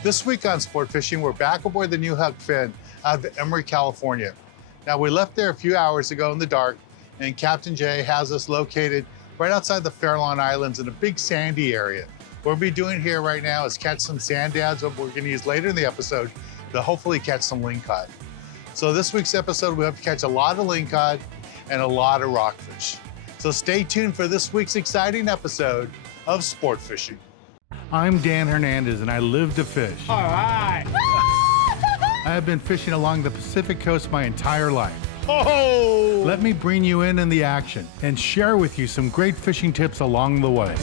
This week on Sport Fishing, we're back aboard the new HUCK fin out of Emory, California. Now, we left there a few hours ago in the dark, and Captain Jay has us located right outside the Farallon Islands in a big sandy area. What we'll be doing here right now is catch some sand dads, what we're gonna use later in the episode to hopefully catch some lingcod. So this week's episode, we have to catch a lot of lingcod and a lot of rockfish. So stay tuned for this week's exciting episode of Sport Fishing. I'm Dan Hernandez, and I live to fish. All right. I have been fishing along the Pacific coast my entire life. Oh! Let me bring you in the action and share with you some great fishing tips along the way.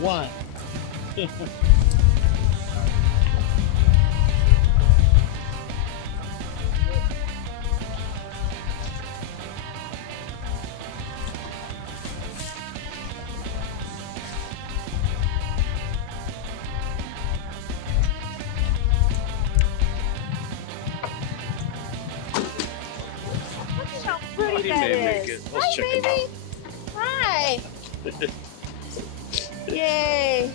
One. Look how pretty that is. Hi, baby. Hi. Yay.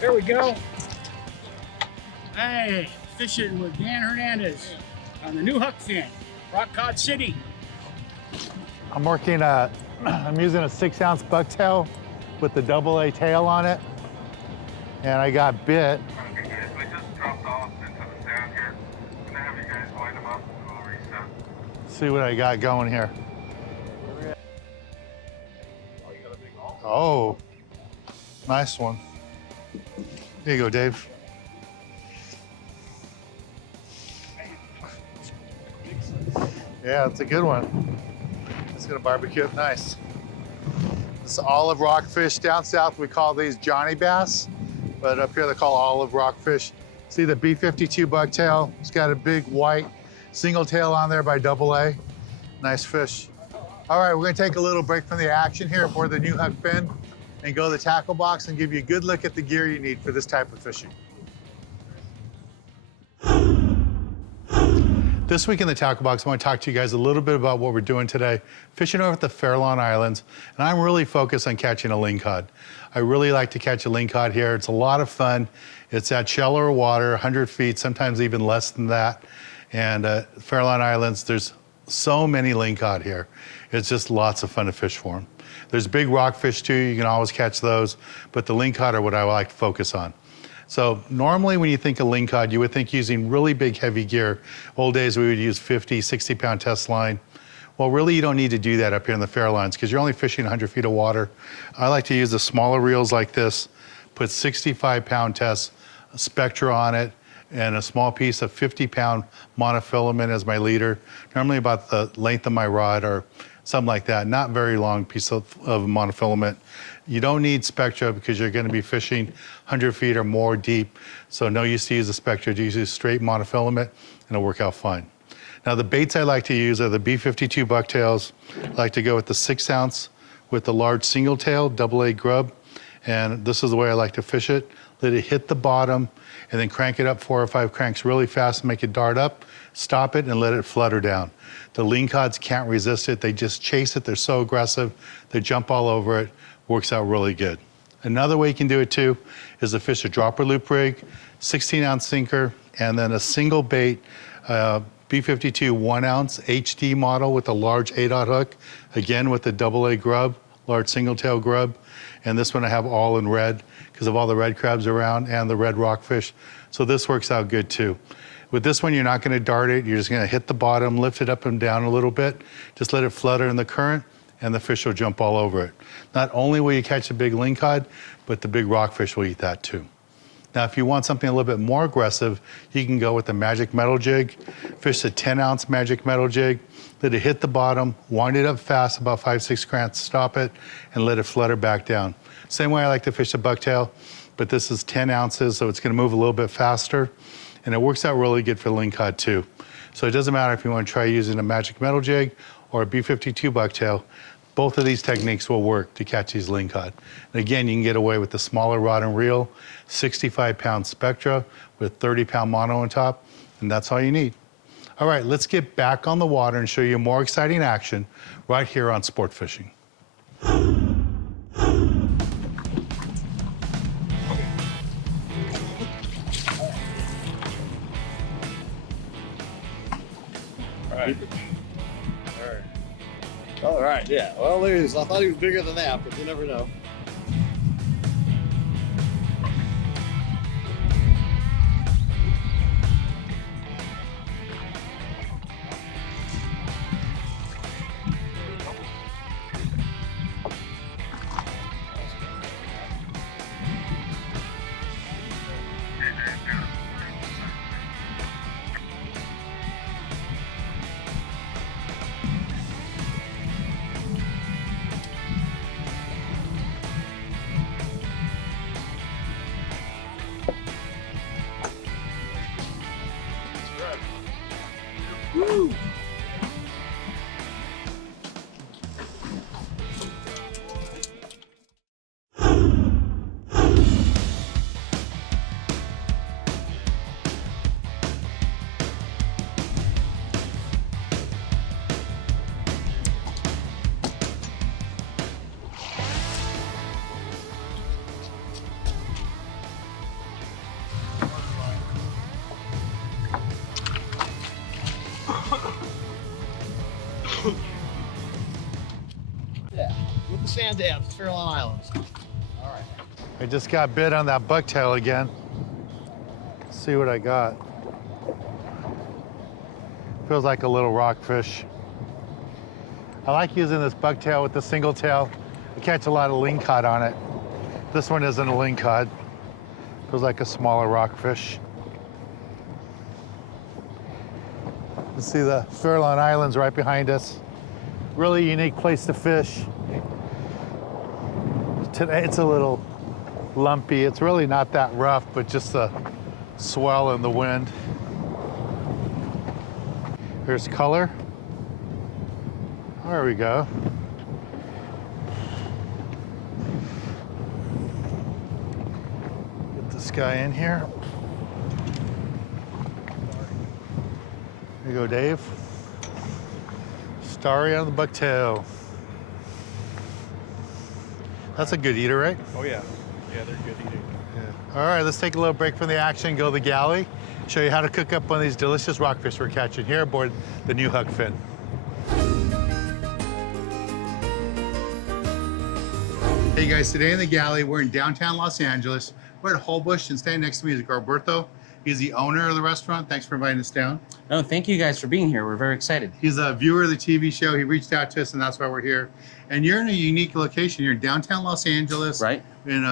There we go. Hey, fishing with Dan Hernandez on the new HUCK fin, Rock Cod City. I'm using a 6-ounce bucktail with the AA tail on it, and I got bit. We just dropped off into the sand here. Gonna have you guys line them up and we'll reset. See what I got going here. Oh, nice one. Here you go, Dave. Yeah, it's a good one. It's gonna barbecue it nice. This olive rockfish. Down south we call these Johnny bass, but up here they call olive rockfish. See the B52 bucktail? It's got a big white single tail on there by AA. Nice fish. All right, we're gonna take a little break from the action here aboard the new HUCK fin and go to the tackle box and give you a good look at the gear you need for this type of fishing. This week in the tackle box, I want to talk to you guys a little bit about what we're doing today, fishing over at the Farallon Islands, and I'm really focused on catching a lingcod. I really like to catch a lingcod here. It's a lot of fun. It's at shallower water, 100 feet, sometimes even less than that. And Farallon Islands, there's so many lingcod here. It's just lots of fun to fish for them. There's big rockfish too, you can always catch those, but the lingcod are what I like to focus on. So normally when you think of lingcod, you would think using really big, heavy gear. Old days we would use 50, 60-pound test line. Well, really you don't need to do that up here in the Farallons because you're only fishing 100 feet of water. I like to use the smaller reels like this, put 65-pound test Spectra on it, and a small piece of 50-pound monofilament as my leader, normally about the length of my rod or something like that, not very long piece of monofilament. You don't need spectra because you're going to be fishing 100 feet or more deep, so no use to use a spectra. Just use straight monofilament and it'll work out fine. Now the baits I like to use are the B52 bucktails. I like to go with the 6-ounce with the large single tail, AA grub, and this is the way I like to fish it. Let it hit the bottom and then crank it up 4 or 5 cranks really fast, make it dart up, stop it and let it flutter down. The lingcods can't resist it. They just chase it. They're so aggressive. They jump all over it. Works out really good. Another way you can do it too is to fish a dropper loop rig, 16-ounce sinker, and then a single bait, B52 1-ounce HD model with a large 8/0 hook, again with the AA grub, large single tail grub. And this one I have all in red because of all the red crabs around and the red rockfish. So this works out good too. With this one, you're not gonna dart it. You're just gonna hit the bottom, lift it up and down a little bit. Just let it flutter in the current and the fish will jump all over it. Not only will you catch a big lingcod, but the big rockfish will eat that too. Now, if you want something a little bit more aggressive, you can go with the magic metal jig. Fish the 10-ounce magic metal jig, let it hit the bottom, wind it up fast, about 5-6 cranks, stop it, and let it flutter back down. Same way I like to fish the bucktail, but this is 10 ounces, so it's gonna move a little bit faster, and it works out really good for lingcod too. So it doesn't matter if you want to try using a magic metal jig or a B52 bucktail, both of these techniques will work to catch these lingcod. And again, you can get away with the smaller rod and reel, 65-pound spectra with 30-pound mono on top, and that's all you need. All right, let's get back on the water and show you more exciting action right here on Sport Fishing. All right, yeah. Well, there he is. I thought he was bigger than that, but you never know. Woo! Yeah, with the sand dams, Fairlawn Islands. All right. I just got bit on that bucktail again. Let's see what I got. Feels like a little rockfish. I like using this bucktail with the single tail. I catch a lot of lingcod on it. This one isn't a lingcod. Feels like a smaller rockfish. You see the Fairlawn Islands right behind us. Really unique place to fish. Today it's a little lumpy. It's really not that rough, but just the swell and the wind. Here's color. There we go. Get this guy in here. There you go, Dave. Starry on the bucktail. That's a good eater, right? Oh, yeah. Yeah, they're good eating. Yeah. All right, let's take a little break from the action, go to the galley, show you how to cook up one of these delicious rockfish we're catching here aboard the new HUCK fin. Hey guys, today in the galley, we're in downtown Los Angeles. We're at Holbush, and standing next to me is Roberto. He's the owner of the restaurant. Thanks for inviting us down. No, thank you guys for being here. We're very excited. He's a viewer of the TV show. He reached out to us, and that's why we're here. And you're in a unique location. You're in downtown Los Angeles. Right. In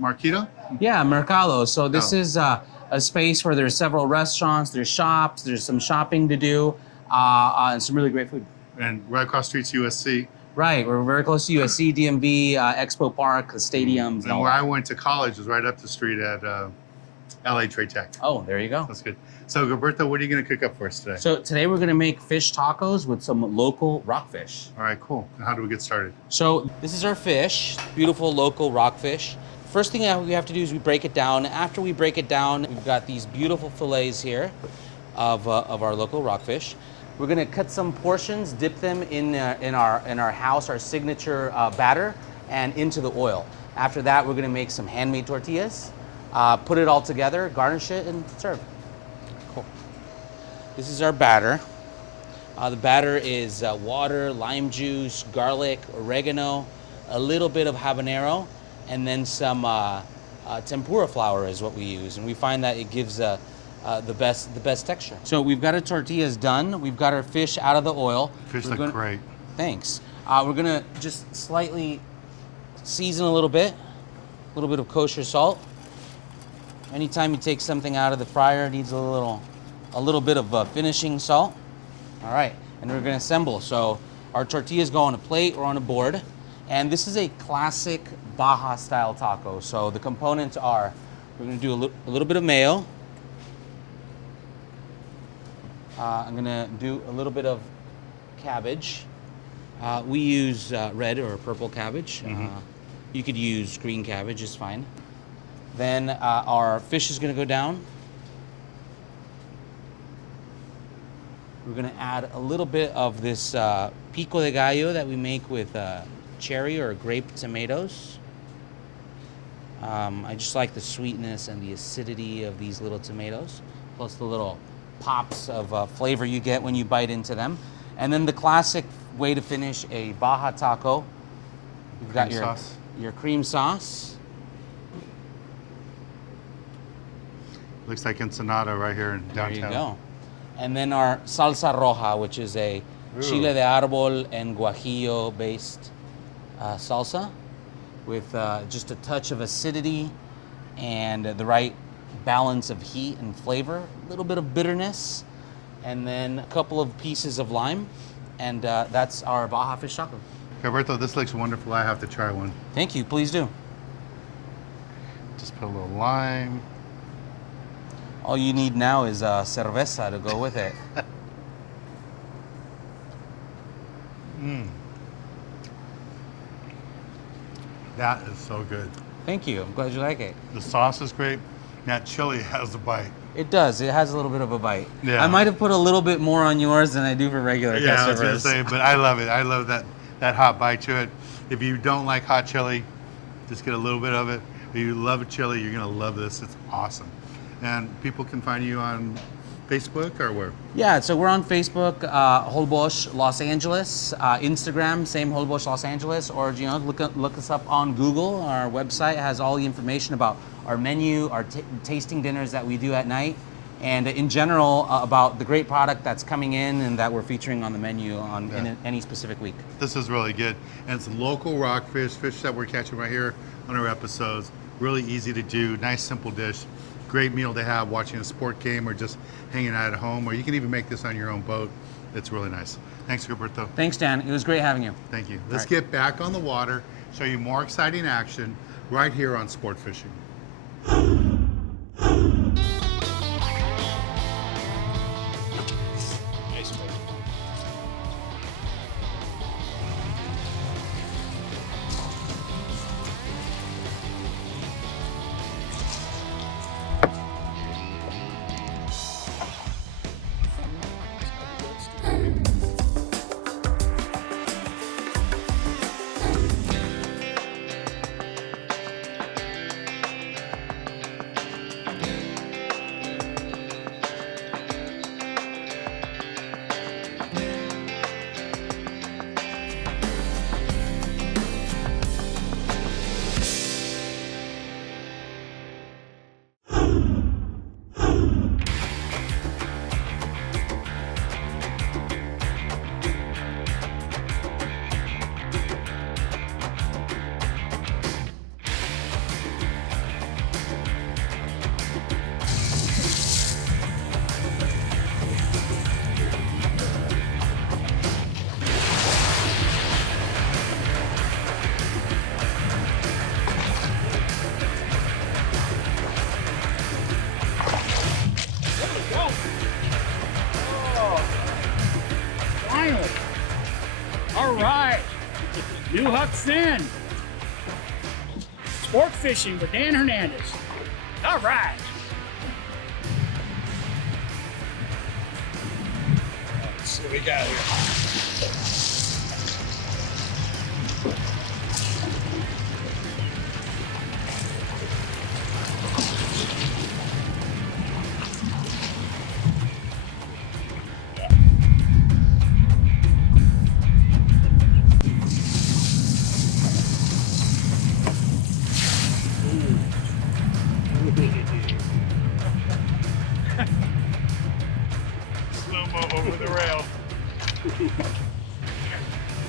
Marquito? Yeah, Mercado. So this is a space where there's several restaurants, there's shops, there's some shopping to do, and some really great food. And right across the street's USC. Right, we're very close to USC, DMV, Expo Park, the stadiums. And where I went to college was right up the street at LA Trade Tech. Oh, there you go. That's good. So, Gilberto, what are you going to cook up for us today? So today we're gonna make fish tacos with some local rockfish. All right, cool. And how do we get started? So this is our fish, beautiful local rockfish. First thing that we have to do is we break it down. After we break it down, we've got these beautiful fillets here of our local rockfish. We're gonna cut some portions, dip them in our house, our signature batter, and into the oil. After that, we're gonna make some handmade tortillas, put it all together, garnish it, and serve. Cool. This is our batter. The batter is water, lime juice, garlic, oregano, a little bit of habanero, and then some tempura flour is what we use. And we find that it gives the best texture. So we've got our tortillas done. We've got our fish out of the oil. Fish look great. Thanks. We're gonna just slightly season a little bit of kosher salt. Anytime you take something out of the fryer, it needs a little bit of finishing salt. All right, and we're gonna assemble. So our tortillas go on a plate or on a board. And this is a classic Baja style taco. So the components are, we're gonna do a little bit of mayo. I'm gonna do a little bit of cabbage. We use red or purple cabbage. You could use green cabbage, it's fine. Then our fish is gonna go down. We're gonna add a little bit of this pico de gallo that we make with cherry or grape tomatoes. I just like the sweetness and the acidity of these little tomatoes, plus the little pops of flavor you get when you bite into them. And then the classic way to finish a Baja taco, you've got your cream sauce. Looks like Ensenada right here in downtown. There you go. And then our salsa roja, which is a chile de árbol and guajillo based salsa with just a touch of acidity and the right balance of heat and flavor, a little bit of bitterness, and then a couple of pieces of lime. And that's our Baja fish taco. Gilberto, this looks wonderful. I have to try one. Thank you, please do. Just put a little lime. All you need now is cerveza to go with it. That is so good. Thank you. I'm glad you like it. The sauce is great. That chili has a bite. It does. It has a little bit of a bite. Yeah. I might have put a little bit more on yours than I do for regular Yeah, I was customers. gonna say, but I love it. I love that hot bite to it. If you don't like hot chili, just get a little bit of it. If you love chili, you're gonna love this. It's awesome. And people can find you on Facebook or where? Yeah, so we're on Facebook, Holbox Los Angeles, Instagram, same Holbox Los Angeles, or look us up on Google. Our website has all the information about our menu, our tasting dinners that we do at night, and in general about the great product that's coming in and that we're featuring on the menu in any specific week. This is really good. And it's local rockfish, fish that we're catching right here on our episodes. Really easy to do, nice simple dish. Great meal to have watching a sport game or just hanging out at home, or you can even make this on your own boat. It's really nice. Thanks, Gilberto. Thanks, Dan. It was great having you. Thank you. Let's get back on the water, show you more exciting action right here on Sport Fishing. right. New Huck fin. Sport fishing with Dan Hernandez. All right. Let's see what we got here. Slow-mo over the rail.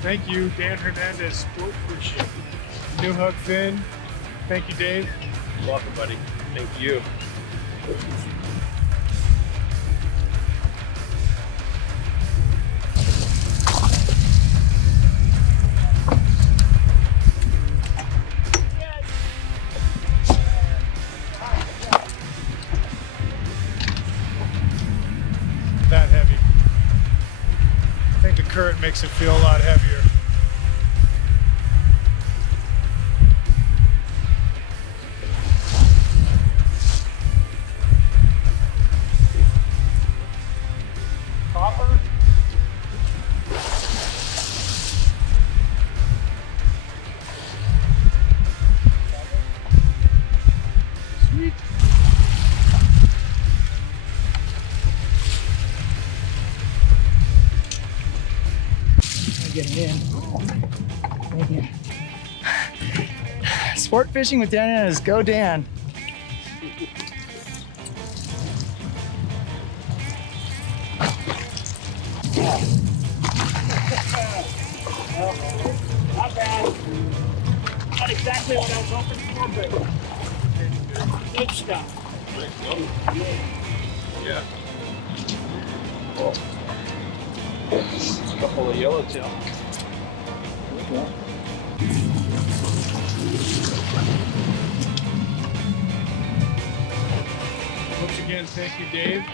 Thank you, Dan Hernandez, Sport Fishing. New Huck fin. Thank you, Dave. Welcome, buddy. Thank you. That heavy. I think the current makes it feel a lot heavier. Copper. Sweet. Get it in. Thank you. Sport fishing with Dan Hernandez. Go Dan. Not bad. Not exactly what I was hoping for, but good stuff. Yeah. A couple of yellowtail. Once again, thank you, Dave.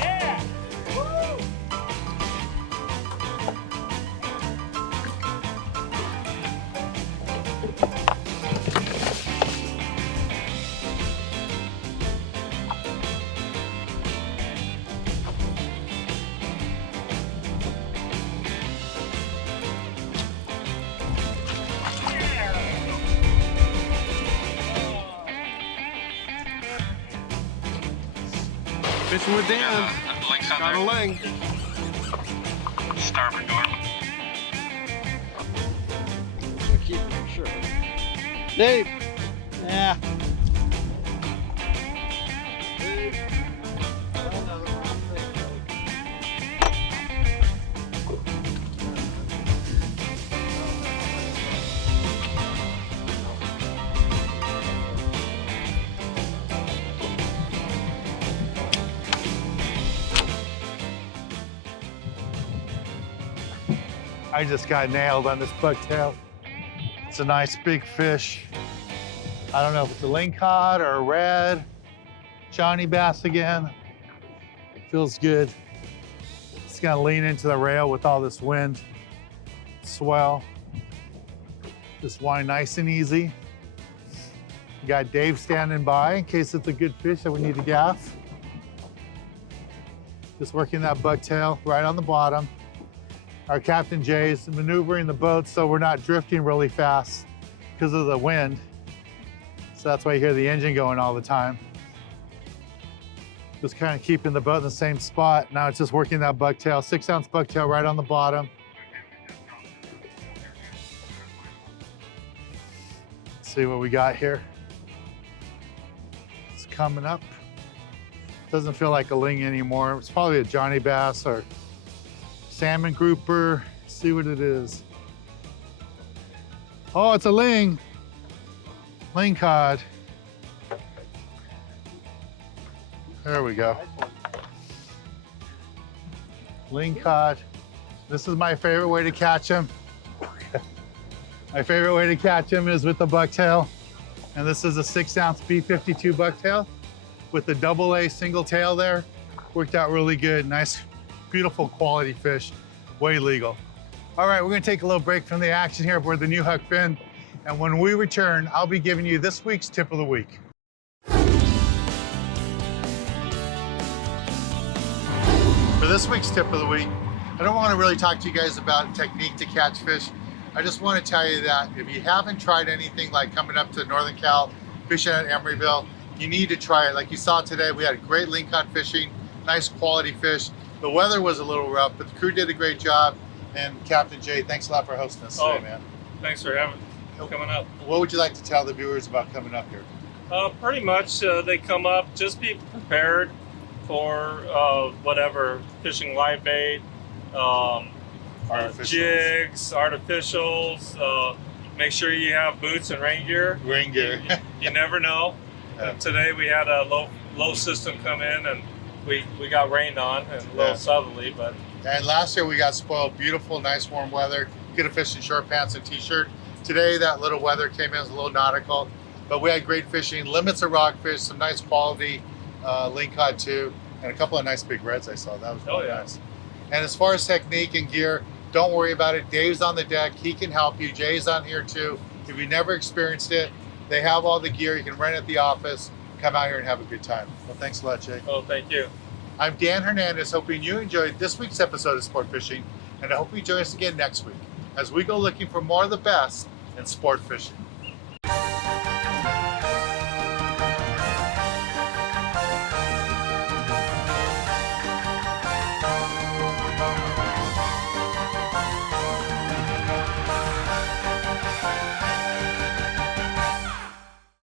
Yeah. Woo. Fishing with Dan. Got a ling. Starboard door. Keep it for sure. Dave. Yeah. I just got nailed on this bucktail. It's a nice big fish. I don't know if it's a lingcod or a red. Johnny bass again. Feels good. It's gonna lean into the rail with all this wind. Swell. Just wind nice and easy. We got Dave standing by in case it's a good fish that we need to gaff. Just working that bucktail right on the bottom. Our Captain Jay's maneuvering the boat so we're not drifting really fast because of the wind. So that's why you hear the engine going all the time. Just kind of keeping the boat in the same spot. Now it's just working that bucktail, 6-ounce bucktail right on the bottom. Let's see what we got here. It's coming up. Doesn't feel like a ling anymore. It's probably a Johnny bass or salmon grouper. Let's see what it is. Oh, it's a ling. Lingcod. There we go. Lingcod. This is my favorite way to catch them. My favorite way to catch them is with the bucktail. And this is a 6-ounce B52 bucktail with the AA single tail there. Worked out really good. Nice, beautiful quality fish. Way legal. All right, we're gonna take a little break from the action here aboard the new HUCK fin. And when we return, I'll be giving you this week's tip of the week. For this week's tip of the week, I don't want to really talk to you guys about technique to catch fish. I just want to tell you that if you haven't tried anything like coming up to Northern Cal, fishing at Emeryville, you need to try it. Like you saw today, we had great lingcod fishing, nice quality fish. The weather was a little rough, but the crew did a great job. And Captain Jay, thanks a lot for hosting us today, man. Thanks for coming up. What would you like to tell the viewers about coming up here? Pretty much they come up, just be prepared for whatever, fishing live bait, jigs, artificials. Make sure you have boots and rain gear. Rain gear. You never know. Yeah. Today we had a low system come in and we got rained on and a little southerly, but. And last year we got spoiled. Beautiful, nice warm weather. Get a fish in short pants and t-shirt. Today that little weather came in, it was a little nautical, but we had great fishing, limits of rockfish, some nice quality lingcod too, and a couple of nice big reds I saw. That was really nice. And as far as technique and gear, don't worry about it. Dave's on the deck. He can help you. Jay's on here too. If you've never experienced it, they have all the gear. You can rent at the office. Come out here and have a good time. Well, thanks a lot, Jay. Oh, thank you. I'm Dan Hernandez, hoping you enjoyed this week's episode of Sport Fishing, and I hope you join us again next week as we go looking for more of the best in sport fishing.